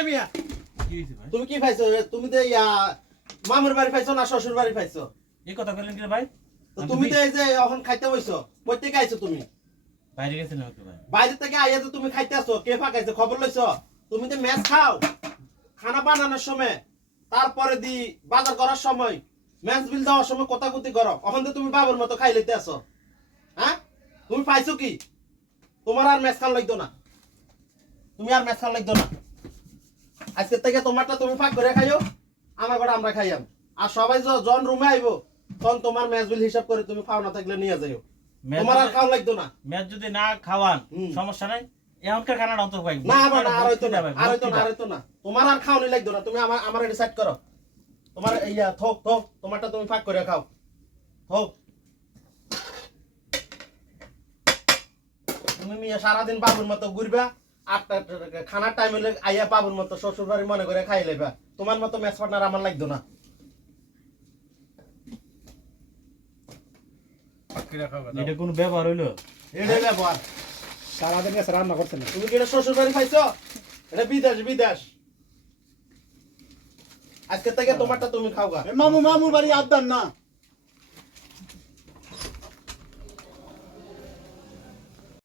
এই মিয়া তুমি কি পাইছো তুমি তো মামুর বাড়ি পাইছো না শ্বশুর বাড়ি পাইছো এই কথা কইলেন কি ভাই তো তুমি তো এই যে এখন খাইতে বইছো প্রত্যেক আইছো তুমি বাইরে গেছিলেন হয়তো ভাই বাইরে থেকে আইয়া তো তুমি খাইতে আসো কে ফাঁকাইছে খবর লইছো তুমি তো ম্যাচ খাও খানা বানানোর সময় তারপরে দি বাজার করার সময় ম্যাচ বিল দেওয়ার সময় কথাকুতি করো এখন তো তুমি বাবার মতো খাই লইতে আসো হ্যাঁ তুমি পাইছো কি তোমার আর ম্যাচ খান লাগতো না তুমি আর ম্যাচ খান লাগতো না আজকে থেকে তোমারটা তুমি ফাঁক করে খাইও আমার ঘরে আমরা খাইয়াম আর সবাই জন রুমে আইবো তখন তোমার ম্যাচ বিল হিসাব করে তুমি খাও না থাকলে নিয়ে যাইও তোমার আর খাওয়া লাগতো না ম্যাচ যদি না খাওয়ান সমস্যা নাই এমনকার খানাটা অন্তত পাই না আর হইতো না আর হইতো না তোমার আর খাওয়ানি লাগতো না তুমি আমার ডিসাইড করো তোমার ইয়া থোক তোমারটা তুমি ফাঁক করে খাও থোক তুমি মিয়া সারাদিন বাবুর মতো ঘুরবা আটটা খানার টাইম হলে আইয়া বাবুর মতো শ্বশুর বাড়ি মনে করে খাই লেবা তোমার মতো ম্যাচ পার্টনার আমার লাগতো না এটা কোন ব্যবহার হইলো এটাই ব্যবহার সারাদিন গেছে রান্না করছে না তুমি কি এটা শ্বশুর বাড়ি খাইছো এটা বিদেশ আজকে থেকে তোমারটা তুমি খাও গা মামুর বাড়ি আবদার না